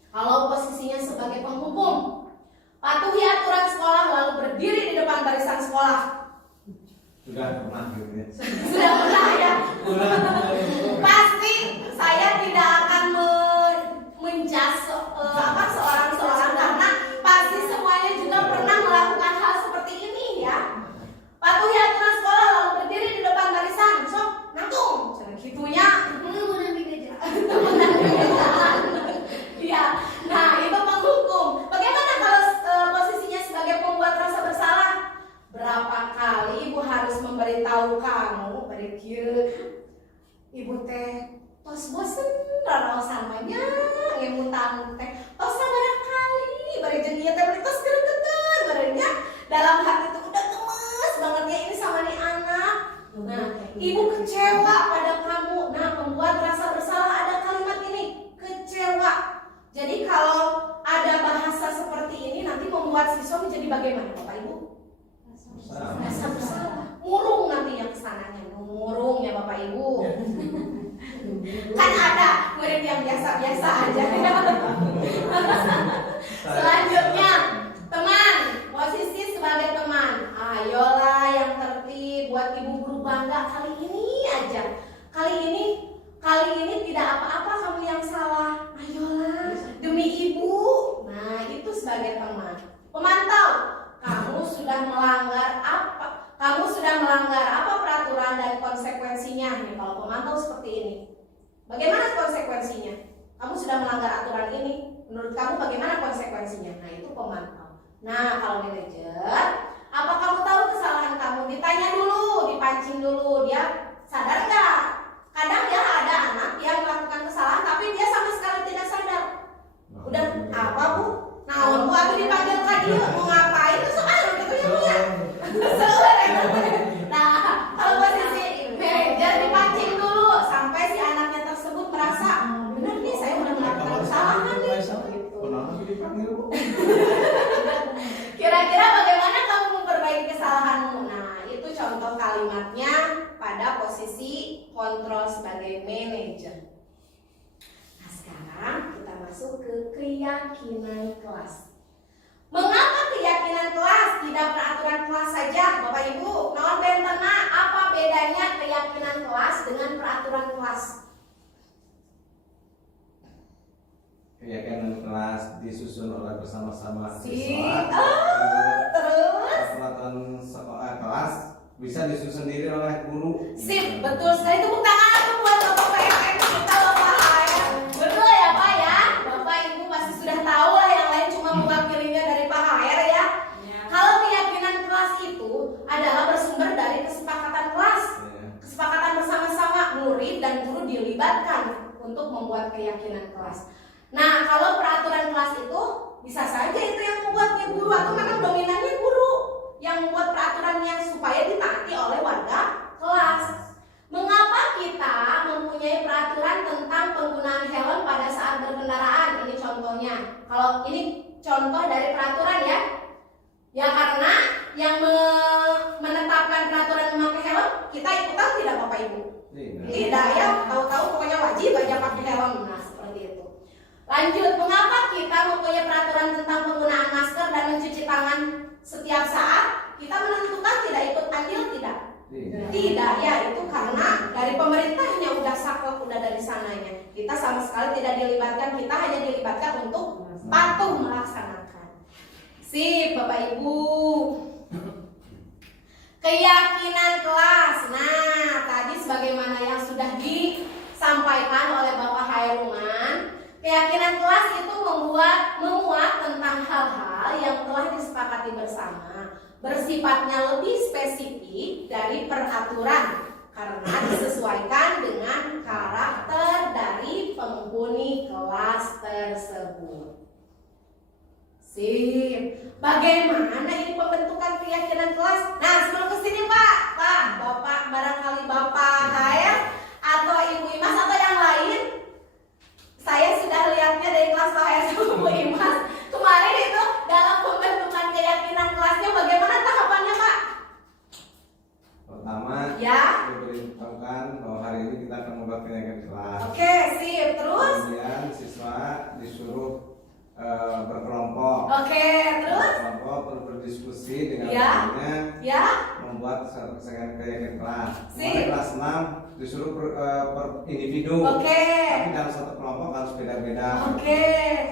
Kalau posisinya sebagai penghukum, patuhi aturan sekolah lalu berdiri di depan barisan sekolah. Sudah pernah gitu ya. Sudah pernah ya? Pasti saya tidak akan menjas seorang karena pasti semuanya juga pernah melakukan hal seperti ini ya. Patuhi aturan sekolah lalu berdiri di depan barisan. Sok, nangtung. Gitunya. Ya, nah itu penghukum. Bagaimana kalau posisinya sebagai pembuat rasa bersalah? Berapa kali ibu harus memberitahu kamu, berikir ibu teh tos bosen rarau samanya ngemutang teh tos sabaraha kali bari jeung ieu teh bari tos geureuh barenya dalam hati itu udah gemes banget ya ini sama nih anak. Nah, ibu kecewa pada kamu. Nah, pembuat rasa bersalah ada kalimat ini, kecewa. Jadi kalau ada bahasa seperti ini nanti membuat siswa menjadi bagaimana Bapak Ibu? Rasa bersalah. Murung nanti yang kesananya, murung ya Bapak Ibu. Kan ada murid yang biasa-biasa aja. Selanjutnya, teman, posisi sebagai teman. Ayolah yang tertib, buat ibu guru bangga kali ini aja. Kali ini tidak apa-apa kamu yang salah. Ayolah, demi ibu. Nah, itu sebagai teman. Pemantau, kamu sudah melanggar apa peraturan dan konsekuensinya. Nih, kalau pemantau seperti ini. Bagaimana konsekuensinya? Kamu sudah melanggar aturan ini. Menurut kamu bagaimana konsekuensinya? Nah, itu pemantau. Nah, kalau manajer, apa kamu tahu kesalahan kamu? Ditanya dulu, dipancing dulu, dia sadar nggak? Kadang ya ada anak yang melakukan kesalahan tapi dia sama sekali tidak sadar. Udah apa Bu? Nah, Bu aku dipanggil ke dia mau ngapain? Itu soalnya gitu ya Bu ya. Nah, kalau posisi manajer dipancing dulu sampai si anaknya tersebut merasa benar nih saya udah melakukan kesalahan nih. Kenapa dipanggil Bu? Kira-kira bagaimana kamu memperbaiki kesalahanmu? Nah, itu contoh kalimatnya pada posisi kontrol sebagai manajer. Nah, sekarang kita masuk ke keyakinan kelas. Mengapa keyakinan kelas tidak peraturan kelas saja, Bapak Ibu? Naon bentena apa bedanya keyakinan kelas dengan peraturan kelas? Keyakinan kelas disusun oleh bersama-sama Terus peraturan sekolah kelas bisa disusun sendiri oleh guru. sip, betul sekali. Tepuk tangan tuh buat Bapak PSN kita Bapak ya. Betul ya Pak ya. Bapak Ibu pasti sudah tahu lah, yang lain cuma mewakilinya dari Pak HR ya. Kalau keyakinan kelas itu adalah bersumber dari kesepakatan kelas. Kesepakatan bersama-sama murid dan guru dilibatkan untuk membuat keyakinan kelas. Nah, kalau peraturan kelas itu bisa saja itu yang membuatnya guru atau memang dominannya guru yang membuat peraturannya supaya ditaati oleh warga kelas. Mengapa kita mempunyai peraturan tentang penggunaan helm pada saat berkendaraan? Ini contohnya. Kalau ini contoh dari peraturan ya. Ya karena yang menetapkan peraturan memakai helm kita ikutan tidak Bapak Ibu? Tidak ya, tahu-tahu pokoknya wajib aja pakai helm. Nah, seperti itu. Lanjut, mengapa kita mempunyai peraturan tentang penggunaan masker dan mencuci tangan setiap saat? Kita menentukan tidak ikut andil tidak? Tidak ya, itu karena dari pemerintahnya udah saklek, udah dari sananya. Kita sama sekali tidak dilibatkan, kita hanya dilibatkan untuk patuh melaksanakan. Sip, Bapak Ibu. Keyakinan kelas. Nah, tadi sebagaimana yang sudah disampaikan oleh Bapak Hairungan, keyakinan kelas itu memuat tentang hal-hal yang telah disepakati bersama, bersifatnya lebih spesifik dari peraturan karena disesuaikan dengan karakter dari penghuni kelas tersebut. Sip. Bagaimana ini pembentukan keyakinan kelas? Nah, sebelum kesini Pak, Bapak barangkali Bapak Hair atau Ibu Imas atau yang lain, saya sudah lihatnya dari kelas Pak Hair sama Bu Imas. Kemarin itu dalam pembentukan keyakinan kelasnya bagaimana tahapannya Pak? Pertama, Ya. diberitahukan bahwa hari ini kita akan membuat keyakinan kelas. Oke, sip. Terus? Kemudian siswa disuruh berkelompok. Oke, terus? Berkelompok berdiskusi dengan Ya. temannya, Ya. membuat keyakinan kelas. Sip. Kelas 6 disuruh per individu. Oke. Tapi dalam satu kelompok harus beda-beda. Oke.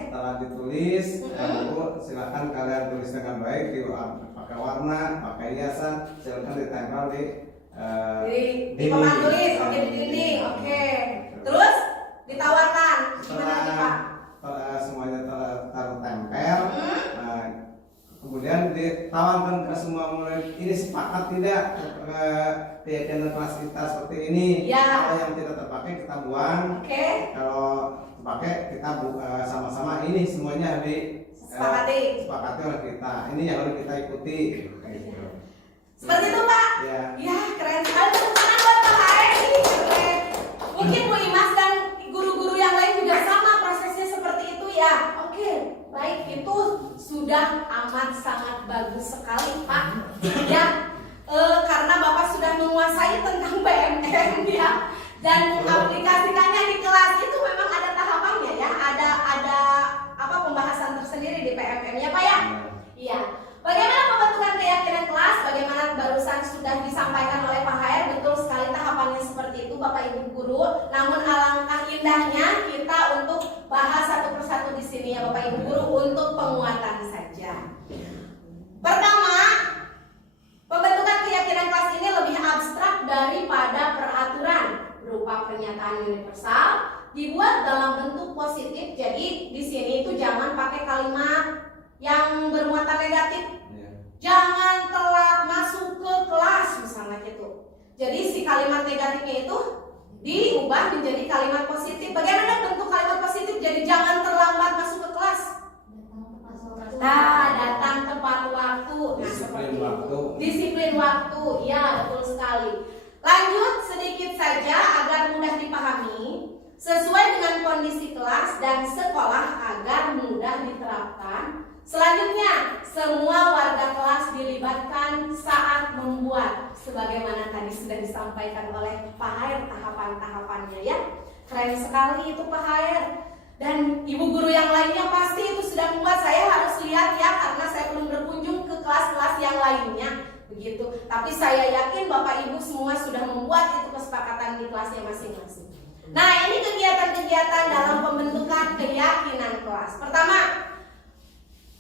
Setelah ditulis, Bu, silakan kalian tulis dengan baik, pakai warna, pakai hiasan, silakan ditempel di Di papan tulis, oke, di dinding, oke. Terus ditawarkan, gimana nih Pak? Semuanya tertempel. Kemudian ditawarkan ke semua murid, ini sepakat tidak keyakinan kelas kita seperti ini. Ya. Kalau yang tidak terpakai kita buang. Oke. Kalau terpakai kita sama-sama ini semuanya Sepakati. sepakati oleh kita. Ini yang harus kita ikuti. Kayak gitu. Seperti itu Pak? Ya. Ya, keren sekali. Tepuk tangan buat Pak Hair, ini keren. Mungkin Bu Imas dan guru-guru yang lain juga sama prosesnya seperti itu ya. Oke, baik, itu sudah amat sangat bagus sekali Pak. Ya, karena Bapak sudah menguasai tentang PMM ya, dan mengaplikasikannya di kelas itu memang ada tahapannya ya, ada apa pembahasan tersendiri di PMM ya Pak ya. Iya. Bagaimana pembentukan keyakinan kelas? Bagaimana barusan sudah disampaikan oleh Pak Hair, betul sekali tahapannya seperti itu Bapak Ibu guru. Namun alangkah indahnya kita untuk bahas satu persatu di sini ya Bapak Ibu guru untuk penguatan saja. Pertama, pembentukan keyakinan kelas ini lebih abstrak daripada peraturan berupa pernyataan universal, dibuat dalam bentuk positif. Jadi di sini itu jangan pakai kalimat yang bermuatan negatif. Jangan telat masuk ke kelas misalnya gitu. Jadi si kalimat negatifnya itu diubah menjadi kalimat positif. Bagaimana bentuk kalimat positif? Jadi jangan terlambat masuk ke kelas. Datang tepat waktu. Nah, Disiplin seperti waktu. itu. Disiplin waktu. Ya, betul sekali. Lanjut sedikit saja agar mudah dipahami. Sesuai dengan kondisi kelas dan sekolah agar mudah diterapkan. Selanjutnya, semua warga kelas dilibatkan saat membuat, sebagaimana tadi sudah disampaikan oleh Pak Hair tahapan-tahapannya ya. Keren sekali itu Pak Hair. Dan ibu guru yang lainnya pasti itu sudah membuat. Saya harus lihat ya, karena saya belum berkunjung ke kelas-kelas yang lainnya begitu. Tapi saya yakin Bapak Ibu semua sudah membuat itu kesepakatan di kelasnya masing-masing. Nah, ini kegiatan-kegiatan dalam pembentukan keyakinan kelas. Pertama,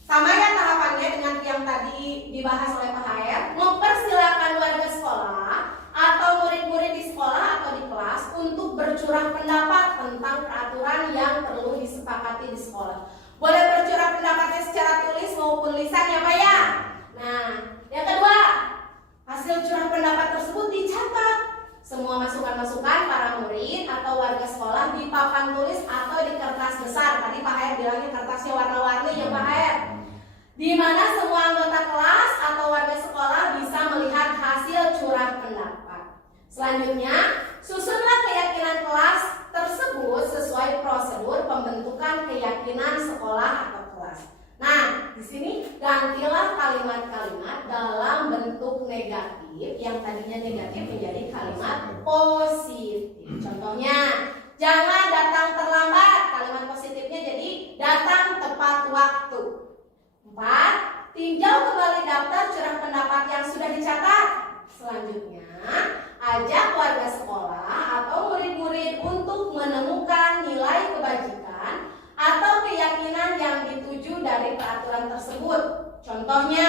sama ya tahapannya dengan yang tadi dibahas oleh Pak Hair, mempersilakan warga sekolah atau murid-murid di sekolah atau di kelas untuk bercurah pendapat tentang peraturan yang perlu disepakati di sekolah. Boleh bercurah pendapatnya secara tulis maupun lisan ya Pak ya. Nah, yang kedua, hasil curah pendapat tersebut dicatat. Semua masukan-masukan para murid atau warga sekolah di papan tulis atau di kertas besar. Tadi Pak Hair bilangnya kertasnya warna-warni ya Pak Hair. Di mana semua anggota kelas atau warga sekolah bisa melihat hasil curah pendapat. Selanjutnya, susunlah keyakinan kelas tersebut sesuai prosedur pembentukan keyakinan sekolah atau kelas. Nah, di sini gantilah kalimat-kalimat dalam bentuk negatif yang tadinya negatif menjadi kalimat positif. Contohnya, jangan datang terlambat. Kalimat positifnya jadi datang tepat waktu. 4. Tinjau kembali daftar curah pendapat yang sudah dicatat. Selanjutnya, ajak warga sekolah atau murid-murid untuk menemukan nilai kebajikan atau keyakinan yang dituju dari peraturan tersebut. Contohnya,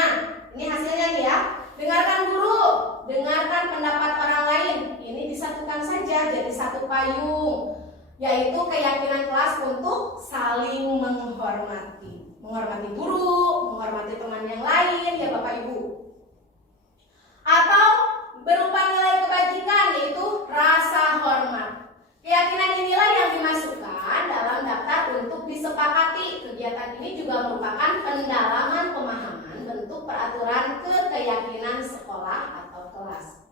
ini hasilnya nih ya. Dengarkan guru, dengarkan pendapat orang lain. Ini disatukan saja ya jadi satu payung, yaitu keyakinan kelas untuk saling menghormati guru, menghormati teman yang lain ya Bapak Ibu. Atau berupa nilai kebajikan, yaitu rasa hormat. Keyakinan inilah yang dimasukkan dalam daftar untuk disepakati. Kegiatan ini juga merupakan pendalaman pemahaman bentuk peraturan keyakinan sekolah atau kelas.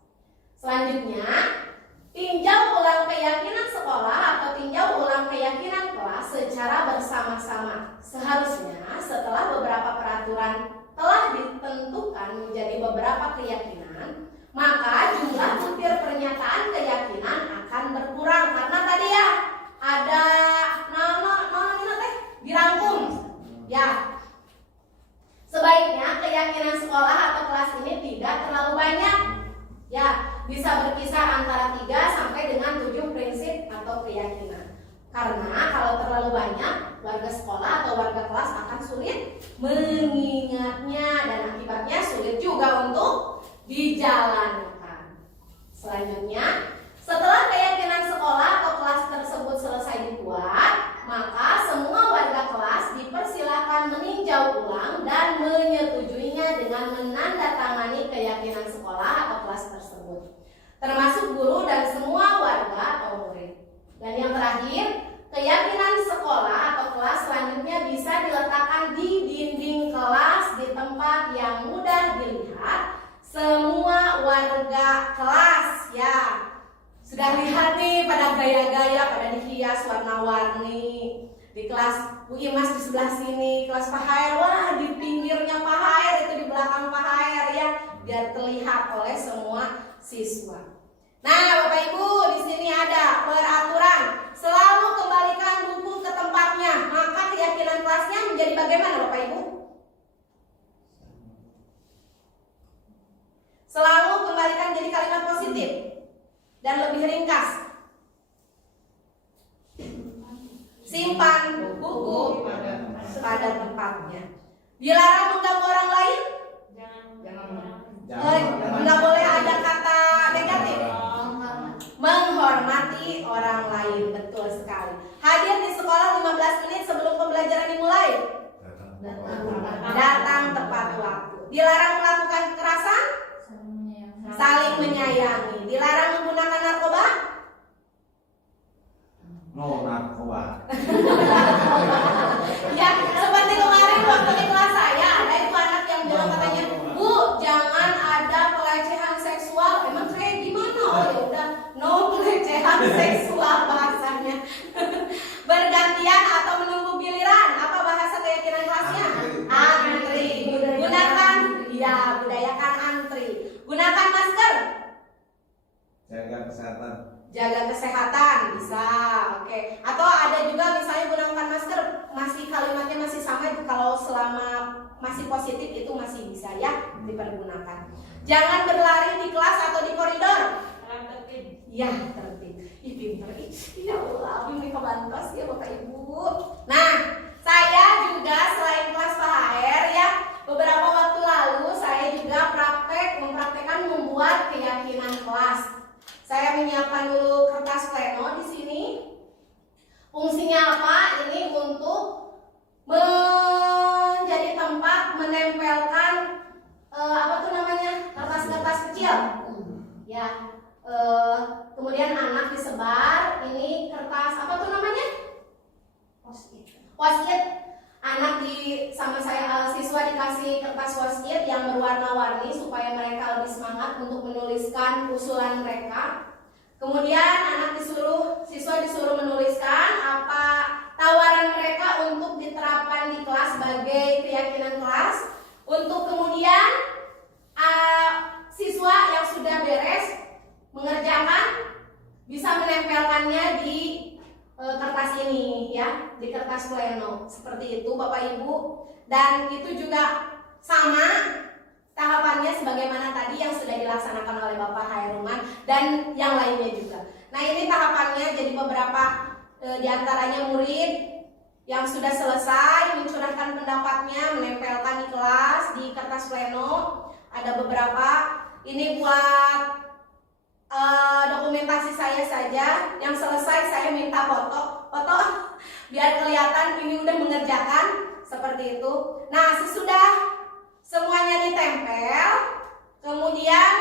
Selanjutnya, tinjau ulang keyakinan sekolah atau tinjau ulang keyakinan kelas secara bersama-sama. Seharusnya setelah beberapa peraturan telah ditentukan menjadi beberapa keyakinan, maka jumlah butir pernyataan keyakinan akan berkurang karena tadi ya ada dirangkum ya. Sebaiknya keyakinan sekolah atau kelas ini tidak terlalu banyak ya, bisa berkisar antara 3 sampai dengan 7 prinsip atau keyakinan. Karena kalau terlalu banyak, warga sekolah atau warga kelas akan sulit mengingatnya dan akibatnya sulit juga untuk dijalankan. Selanjutnya, setelah keyakinan sekolah atau kelas tersebut selesai dibuat, maka semua warga kelas dipersilakan meninjau ulang dan menyetujuinya dengan menandatangani keyakinan sekolah atau kelas tersebut, termasuk guru dan semua warga atau murid. Dan yang terakhir, keyakinan sekolah atau kelas selanjutnya bisa diletakkan di dinding kelas di tempat yang mudah dilihat semua warga kelas ya. Sudah lihat nih pada gaya-gaya, pada dihias warna-warni. Di kelas Bu Imas di sebelah sini, kelas Pak Hair, wah di pinggirnya Pak Hair, itu di belakang Pak Hair ya, biar terlihat oleh semua siswa. Nah, Bapak Ibu, di sini ada peraturan. Selalu kembalikan buku ke tempatnya. Maka keyakinan kelasnya menjadi bagaimana, Bapak Ibu? Selalu kembalikan jadi kalimat positif dan lebih ringkas. Simpan buku pada tempatnya. Dilarang mengganggu orang lain. Nggak boleh ada kata negatif. Menghormati orang lain, betul sekali. Hadir di sekolah 15 menit sebelum pembelajaran dimulai. Datang tepat waktu. Dilarang melakukan kekerasan. Saling menyayangi. Dilarang menggunakan narkoba. No narkoba. Ya, seperti kemarin waktu di kelas saya ada itu anak yang bilang katanya, Bu, jangan ada pelecehan seksual. Emang saya gimana? Oh ya udah, no pelecehan seksual bahasanya. Bergantian atau menunggu giliran. Apa bahasa keyakinan kelasnya? Antri. Gunakan, ya budayakan antri. Gunakan masker. Jaga kesehatan. Jaga kesehatan bisa, oke. Atau ada juga misalnya gunakan masker, masih kalimatnya masih sama, kalau selama masih positif itu masih bisa ya dipergunakan. Jangan berlari di kelas atau di koridor. Tertib. Ya, tertib. Ih, pinter. Ya Allah, ini kebantos ya Bapak Ibu. Nah, saya juga selain kelas PHR ya, beberapa waktu lalu saya juga mempraktekkan membuat keyakinan kelas. Saya menyiapkan dulu kertas pleno di sini. Fungsinya apa? Ini untuk menjadi tempat menempelkan kertas-kertas kecil. Ya. Kemudian anak disebar. Ini kertas Post-it. Anak sama saya siswa dikasih kertas post-it yang berwarna-warni supaya mereka lebih semangat untuk menuliskan usulan mereka. Kemudian siswa disuruh menuliskan apa tawaran mereka untuk diterapkan di kelas sebagai keyakinan kelas. Untuk kemudian siswa yang sudah beres mengerjakan bisa menempelkannya di kertas ini ya, di kertas pleno seperti itu Bapak Ibu. Dan itu juga sama tahapannya sebagaimana tadi yang sudah dilaksanakan oleh Bapak Hairuman dan yang lainnya juga. Nah, ini tahapannya, jadi beberapa diantaranya murid yang sudah selesai mencurahkan pendapatnya, menempelkan di kelas di kertas pleno. Ada beberapa, ini buat dokumentasi saya saja minta foto biar kelihatan ini udah mengerjakan seperti itu. Nah, sesudah semuanya ditempel, kemudian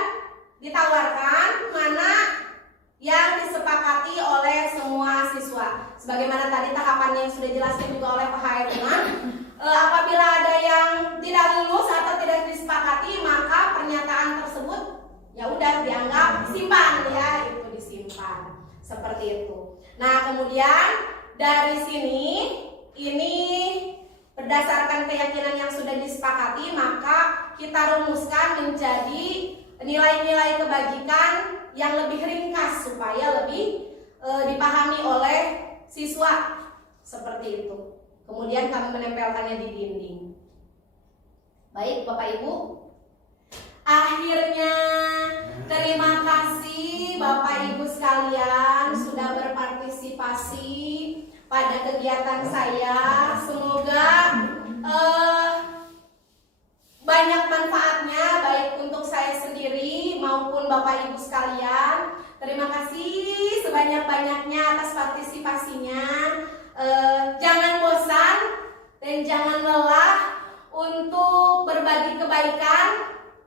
ditawarkan mana yang disepakati oleh semua siswa. Sebagaimana tadi tahapannya yang sudah dijelaskan juga oleh Pak Hairman, apabila ada yang tidak lulus atau tidak disepakati, maka pernyataan tersebut ya udah dianggap simpan, ya itu disimpan seperti itu. Nah, kemudian dari sini ini berdasarkan keyakinan yang sudah disepakati, maka kita rumuskan menjadi nilai-nilai kebajikan yang lebih ringkas supaya lebih dipahami oleh siswa seperti itu. Kemudian kami menempelkannya di dinding. Baik Bapak Ibu, akhirnya terima kasih Bapak Ibu sekalian sudah berpartisipasi pada kegiatan saya. Semoga banyak manfaatnya baik untuk saya sendiri maupun Bapak Ibu sekalian. Terima kasih sebanyak-banyaknya atas partisipasinya. Jangan bosan dan jangan lelah untuk berbagi kebaikan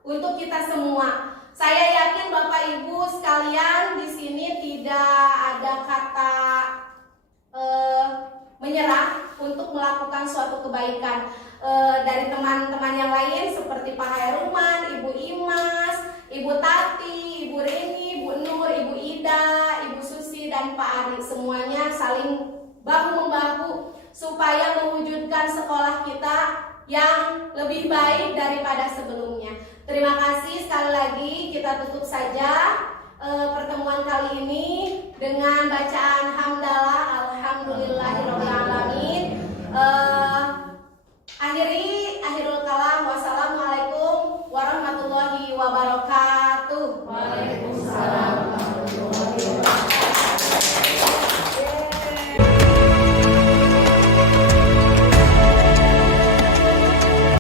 untuk kita semua. Saya yakin Bapak Ibu sekalian di sini tidak ada kata menyerah untuk melakukan suatu kebaikan. Dari teman-teman yang lain seperti Pak Hairman, Ibu Imas, Ibu Tati, Ibu Reni, Ibu Nur, Ibu Ida, Ibu Susi, dan Pak Ari, semuanya saling bahu-membahu supaya mewujudkan sekolah kita yang lebih baik daripada sebelumnya. Terima kasih sekali lagi, kita tutup saja.